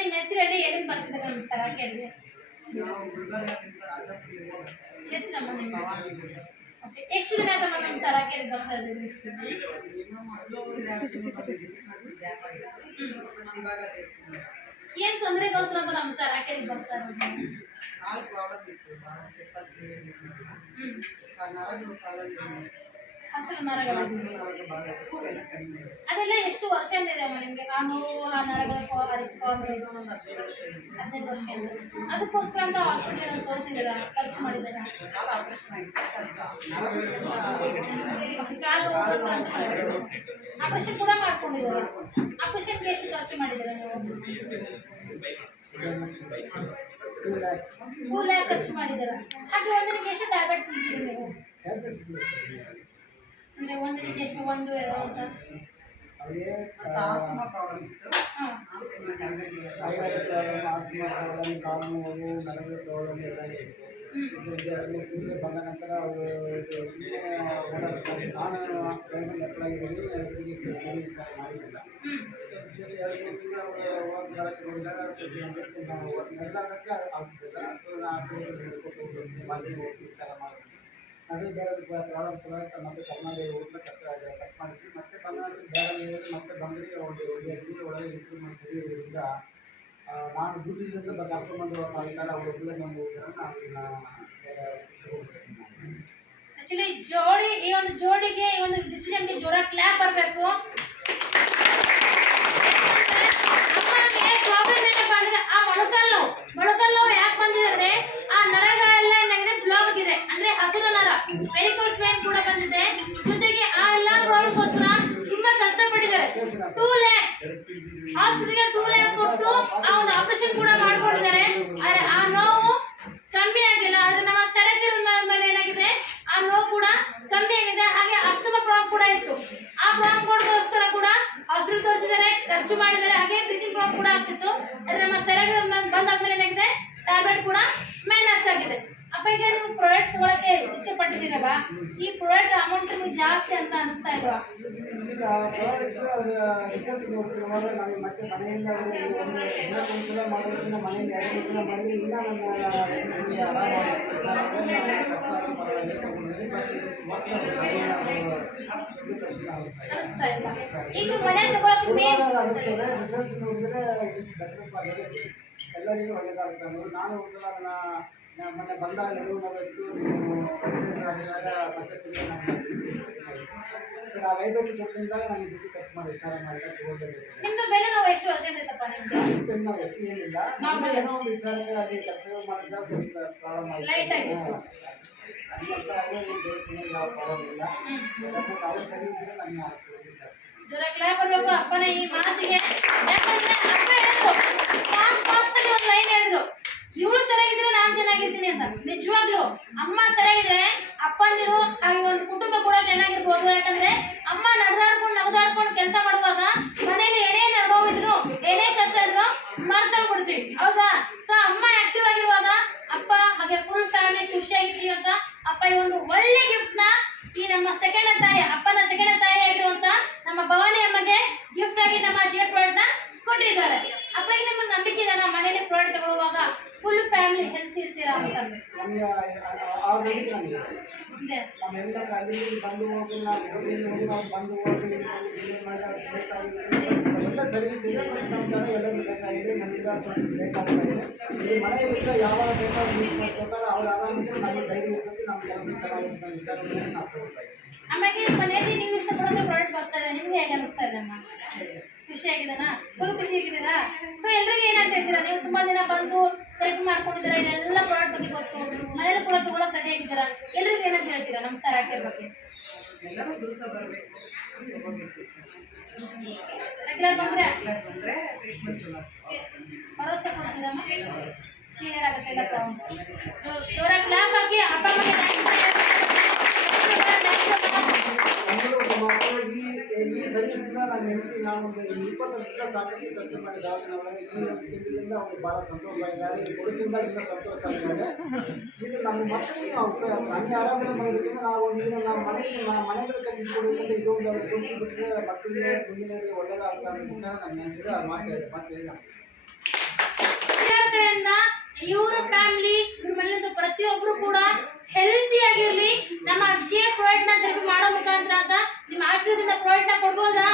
ನಿಮ್ಮ ಹೆಸರು ಹೇಳಿ, ಎಲ್ಲಿಂದ ಬರ್ತಿದ್ದೀರಾ ನಿಮ್ಮ ಸರಾಕೆಯಲ್ಲಿ? ಹೆಸರಮ್ಮ ನಿಮ್ಮ? ಓಕೆ, ಎಷ್ಟು ದಿನ ಆಯ್ತಮ್ಮ ನಿಮ್ಮ ಸರಾಕೆಯಲ್ಲಿ ಬರ್ತಾ ಇದ್ದೀರಿ? ಏನು ತೊಂದರೆಗೋಸ್ಕರ ಅಂತ ನಮ್ಮ ಸರಾಕೆಯಲ್ಲಿ ಬರ್ತಾ ಇರೋದು? ಹಸಿರು ನರಗಳು ಅದೆಲ್ಲ ಎಷ್ಟು ವರ್ಷದಿಂದ ಇದೆ ಅಮ್ಮ ನಿಮಗೆ? ಆ ನೋವು, ಆ ನರಗಳ 15 ವರ್ಷದಿಂದ. ಅದಕ್ಕೋಸ್ಕರ ಅಂತ ಹಾಸ್ಪಿಟಲ್ ತೋರಿಸಿದ್ದೀರಾ? ಖರ್ಚು ಮಾಡಿದ್ದೀರಾ? ಆಪರೇಷನ್ ಕೂಡ ಮಾಡ್ಕೊಂಡಿದ್ದೀರಾ? ಆಪರೇಷನ್ಗೆ ಎಷ್ಟು ಖರ್ಚು ಮಾಡಿದ್ದೀರಾ ನೀವು? 2 lakh ಖರ್ಚು ಮಾಡಿದ್ದೀರಾ. ಹಾಗೆ ಒಂದಿನಕ್ಕೆ ಎಷ್ಟು ಟ್ಯಾಬ್ಲೆಟ್ ತಿಂತೀರಿ ನೀವು? ಅಂದರೆ ಒಂದಿನಕ್ಕೆ ಎಷ್ಟು? 1, 2 ಅಂತ? ಬಂದ ನಂತರ ಅವರು ಸರ್ವಿಸ್ ಮಾಡಿಲ್ಲ. ಅದು ಬೇರೆ ಪ್ರಾಬ್ಲಮ್ಸ್ ಮತ್ತೆ ಕರ್ನಾಟಕ ಊಟ ಕಟ್ ಮಾಡಿದ್ವಿ. ಮತ್ತೆ ಬಂದ ಬೇರೆ ಮತ್ತೆ ಬಂದರೆ ಒಂದು ಒಳಗೆ ಇಂಪ್ರೂವ್ಮೆಂಟ್ ಸರಿ ಇರೋದ್ರಿಂದ ನಾನು ದುಡ್ಡಿನಿಂದ ಕರ್ಕೊಂಡ್ಬಂದು ಕಾಲ ಅವ್ರ ಒಬ್ಬಳೆ ಬಂದು ಆಕ್ಚುಲಿ ಜೋಡಿ, ಈ ಒಂದು ಜೋಡಿಗೆ, ಈ ಒಂದು ಡಿಸಿಷನ್ಗೆ ಜೋರ ಕ್ಲಾಪ್ ಬರಬೇಕು. ಪ್ರಾಬ್ಲಮ್ ಏನಪ್ಪ ಅಂದ್ರೆ ಆ ಮೊಳಕಲ್ಲು ಯಾಕೆ ಬಂದಿದೆ ಅಂದ್ರೆ ಆ ನರಗಳೆಲ್ಲ ಏನಾಗಿದೆ, ಬ್ಲಾಕ್ ಆಗಿದೆ. ಅಂದ್ರೆ ಹಸಿರು ನರ, ವೆರಿಕೋಸ್ ವೇನ್ ಕೂಡ ಬಂದಿದೆ. ಜೊತೆಗೆ ಆ ಎಲ್ಲ ಪ್ರಾಬ್ಲಮ್ಗೋಸ್ಕರ ತುಂಬಾ ಕಷ್ಟಪಟ್ಟಿದ್ದಾರೆ. 2 lakh ಹಾಸ್ಪಿಟಲ್ 2 lakh ಕೊಟ್ಟು ಆ ಒಂದು ಆಪರೇಷನ್ ಕೂಡ ಮಾಡ್ಕೊಂಡಿದ್ದಾರೆ. ಆದ್ರೆ ಆ ನೋವು ಕಮ್ಮಿ ಆಗಿಲ್ಲ. ಆದ್ರೆ ನಮ್ಮ ಸೆರಕಿನ ಮೇಲೆ ಏನಾಗಿದೆ, ಆ ನೋವು ಕೂಡ ಕಮ್ಮಿ ಆಗಿದೆ. ಹಾಗೆ ಅಸ್ತಮ ಪ್ರಾಬ್ಲಮ್ ಕೂಡ ಇತ್ತು. ಆ ಪ್ರಾಬ್ಲಮ್ ಕೊಡೋದಕ್ಕೋಸ್ಕರ ಕೂಡ ಹಾಸ್ಪಿಟಲ್ ತೋರಿಸಿದ್ದಾರೆ, ಖರ್ಚು ಮಾಡಿದ್ದಾರೆ. ಹಾಗೆ ಬ್ರೀತಿಂಗ್ ಪ್ರಾಬ್ಲಮ್ ಕೂಡ ಆಗ್ತಿತ್ತು. ಆದ್ರೆ ನಮ್ಮ ಸೆರಗಿನ ಬಂದಾದ್ಮೇಲೆ ಏನಾಗಿದೆ, ಟ್ಯಾಬ್ಲೆಟ್ ಕೂಡ ಮೈನಸ್ ಆಗಿದೆ. ಅಪ್ಪ ಈಗ ನೀವು ಪ್ರಾಡಕ್ಟ್ ತಗೊಳಕ್ಕೆ ಇಚ್ಛೆ ಪಟ್ಟಿದ್ದೀರಲ್ಲ, ಈ ಪ್ರಾಡಕ್ಟ್ ಅಮೌಂಟ್ ನಿಮಗೆ ಜಾಸ್ತಿ ಅಂತ ಅನಿಸ್ತಾ ಇಲ್ವಾ? ಈಗ ಪ್ರಾಡಕ್ಟ್ಸ್ ರಿಸಲ್ಟ್ ನೋಡ್ತಿರುವಾಗ ನಾವು ಮತ್ತೆ ಮನೆಯಿಂದ ಒಂದ್ಸಲ ಮಾಡೋದ್ರಿಂದ ಮನೆಯಲ್ಲಿ 2 ಸಲ ಮಾಡಿದ್ರೆ ಇಲ್ಲ ನನ್ನ ಅನಿಸ್ತಾ ಇಲ್ಲ. ಈಗ ಮನೆ ತಗೊಳಕ್ಕೆ ಅನಿಸ್ತದೆ. ರಿಸಲ್ಟ್ ನೋಡಿದ್ರೆ ಇಟ್ ಇಸ್ ಬೆಟರ್ ಫಾರ್ ಎಲ್ಲರಿಗೂ ಒಳ್ಳೆಯದಾಗುತ್ತೆ ಅನ್ನೋದು. ನಾನು ಒಂದ್ಸಲ ಮೊನ್ನೆ ಬಂದಾಗ ನಡುವಿಟ್ಟು ಮತ್ತೆ ಸರ್ ಆ ವೈದ್ಯರು ಕೊಟ್ಟಿದ್ದಾಗ ನಾನು ದುಡ್ಡು ಖರ್ಚು ಮಾಡಿ ವಿಚಾರ ಮಾಡಿ ನಿಮ್ದು ಬೆಲೆ ನಾವು ಎಷ್ಟು ವರ್ಷದಿಂದ ಇತ್ತಪ್ಪ ನಿಮ್ಗೆ? ನಾವು ಹೆಚ್ಚಿಗೆ ಏನಿಲ್ಲ. ಏನೋ ಒಂದು ವಿಚಾರಕ್ಕೆ ಅಲ್ಲಿ ಕೆಲಸ ಮಾಡಿದಾಗ ಸ್ವಲ್ಪ ಪ್ರಾಬ್ಲಮ್ ಆಯಿತು. ಲೈಟ್ ಆಗಿತ್ತು. ಯಾವ ಪ್ರಾಬ್ಲಮ್ ಇಲ್ಲ. ಅವ್ರು ಸರಿ ಇದ್ದರೆ ನನಗೆ ಜೋರ ಕ್ಲಾಪ್ ಬರಬೇಕು ಅಪ್ಪನ ಈ ಮಾತಿಗೆ. ಯಾಕಂದ್ರೆ ಅಪ್ಪ ಹೇಳಿದ್ರು, ಫಾಸ್ಟ್ ಅಲ್ಲಿ ಒಂದು ಲೈನ್ ಹೇಳಿದ್ರು, ಇವಳು ಸರಿಯಾಗಿದ್ರೆ ನಾನು ಚೆನ್ನಾಗಿರ್ತೀನಿ ಅಂತ. ನಿಜವಾಗ್ಲು ಅಮ್ಮ ಸರಿಯಾಗಿದ್ರೆ ಅಪ್ಪಂದಿರು ಹಾಗೆ ಒಂದು ಕುಟುಂಬ ಕೂಡ ಚೆನ್ನಾಗಿರ್ಬೋದು. ಯಾಕಂದ್ರೆ ಅಮ್ಮ ನಗದಾಡ್ಕೊಂಡು ಕೆಲಸ ಮಾಡುವಾಗ ಮನೇಲಿ ಏನೇ ನಡೋವಿದ್ರು, ಏನೇ ಕಷ್ಟ ಇದ್ರು ಮರ್ತೋಗ್ಬಿಡ್ತೀವಿ, ಹೌದಾ? ಸೊ ಅಮ್ಮ ಆಕ್ಟಿವ್ ಆಗಿರುವಾಗ ಅಪ್ಪ ಹಾಗೆ ಫುಲ್ ಫ್ಯಾಮಿಲಿ ಖುಷಿಯಾಗಿರ್ತೀವಿ ಅಂತ ಅಪ್ಪ ಈ ಒಂದು ಒಳ್ಳೆ ಗಿಫ್ಟ್ ನ ಈ ನಮ್ಮ ಸೆಕೆಂಡ್ ತಾಯಿ, ಅಪ್ಪನ ಸೆಕೆಂಡ್ ತಾಯಿ ಆಗಿರುವಂತ ನಮ್ಮ ಭವಾನಿ ಅಮ್ಮಗೆ ಗಿಫ್ಟ್ ಆಗಿ ನಮ್ಮ ಜಿಯಟ್ ಪ್ರಾಡಕ್ಟ್ ನ ಕೊಟ್ಟಿದ್ದಾರೆ. ಅಪ್ಪಗೆ ನಿಮ್ಗೆ ನಂಬಿಕೆ ಇದೆ ನಮ್ಮ ಮನೇಲಿ ಪ್ರಾಡಕ್ಟ್ ತಗೊಳ್ಳುವಾಗ ಫುಲ್ ಫ್ಯಾಮಿಲಿ ಹೆಲ್ತ್ ಇರ್ತೀರಾ ಅಂತ? ನಮ್ಮೆಲ್ಲ ಅಲ್ಲಿ ಬಂದು ಹೋಗಿ ನಾವು ಬಂದು ಹೋಗಿ ಎಲ್ಲ ಸರ್ವಿಸ್ ಇದೆ. ನಮ್ಮ ಥರ ಎಲ್ಲ ಬೇಕಾಗಿದೆ. ನಮ್ಮಿಂದ ಸ್ವಲ್ಪ ಲೇಟ್ ಆಗ್ತಾ ಇದೆ. ಇಲ್ಲಿ ಮನೆಯಿಂದ ಯಾವಾಗ ಬೇಕಾದ್ರೂ ಯೂಸ್ ಮಾಡ್ಕೊತಾರೆ. ಅವ್ರು ಆರಾಮಿದ್ರೆ ನಮಗೆ ಧೈರ್ಯ ಇರ್ತದೆ, ನಮ್ಮ ಕೆಲಸ ಚೆನ್ನಾಗಿರುತ್ತೆ ಅನ್ನೋ ವಿಚಾರವನ್ನು ನಾವು ತಗೊಳ್ತಾ ಇದ್ದೀವಿ. ಆಮೇಲೆ ಮನೆಯಲ್ಲಿ ನೀವು ಇಷ್ಟಪಡೋ ಪ್ರಾಡಕ್ಟ್ ಬರ್ತಾರೆ, ನಿಮ್ಗೆ ಹೇಗೆ ಅನಿಸ್ತಾ ಇದೆ ಅಮ್ಮ? ಖುಷಿಯಾಗಿದ್ದಾನಾ? ಫುಲ್ ಖುಷಿಯಾಗಿದ್ದೀರಾ? ಸೊ ಎಲ್ರಿಗೂ ಏನಂತ ಹೇಳ್ತೀರಾ? ನೀವು ತುಂಬಾ ದಿನ ಬಂದು ಥೆರಪಿ ಮಾಡ್ಕೊಂಡಿದ್ದೀರಾ, ಇದೆಲ್ಲ ಪ್ರಾಡಕ್ಟ್ ಬಗ್ಗೆ ಗೊತ್ತು, ಮನೇಲಿ ಕೂಡ ತಗೊಳಕ್ ರೆಡಿ ಆಗಿದ್ದೀರಾ. ಎಲ್ರಿಗೂ ಏನಂತ ಹೇಳ್ತೀರಾ ನಮ್ಮ ಸರಾಕೆ ಬಗ್ಗೆ? ಎಲ್ಲರೂ ದಿವಸ ಬರಬೇಕು, ರೆಗ್ಯುಲರ್ ಬಂದ್ರೆ ಟ್ರೀಟ್ಮೆಂಟ್ ಚಲೋ ಭರವಸೆ ಕೊಡ್ತೀರಮ್ಮ? ಕ್ಲಿಯರ್ ಆಗುತ್ತೆ ಎಲ್ಲ ಪ್ರಾಬ್ಲಮ್ಸ್. ಜೋರ ಕ್ಲಾಪ್ ಹಾಕಿ ಅಪ್ಪ ಅಮ್ಮಗೆ ಈ ಸರ್ವಿಸಿಂದ ನಾನು ಹೇಳ್ತೀನಿ, ನಾನು ಒಂದು 20 ವರ್ಷದಿಂದ ಸಾಕಷ್ಟು ಖರ್ಚು ಮಾಡಿದ ತಿಂಗಳಿಂದ ಅವ್ರಿಗೆ ಭಾಳ ಸಂತೋಷ ಆಗಿದ್ದಾರೆ. ಇದು ಕೊಡಿಸಿಂದ ಇನ್ನೂ ಸಂತೋಷ ಆಗಿದ್ದಾರೆ. ಇದು ನಮ್ಮ ಮಕ್ಕಳಿಗೆ ಉಪಯೋಗ. ನನಗೆ ಆರಾಮನೆ ಮಾಡೋದಕ್ಕಿಂತ ನಾವು ನಮ್ಮ ಮನೆಗಳು ಕಟ್ಟಿಸ್ಕೊಡೋದಕ್ಕೆ ಇದು ಒಂದು ತೋರಿಸಿಬಿಟ್ರೆ ಮಕ್ಕಳಿಗೆ ಮುಂದಿನ ಒಳ್ಳೆಯದಾಗ್ತದೆ ಅನ್ನೋ ವಿಚಾರ ನನಗೆ ಅನಿಸಿದೆ. ಅದು ಮಾತು ಹೇಳಿ ಪ್ರಯೋಜನ ಕೊಡ್ಬೋದಾ?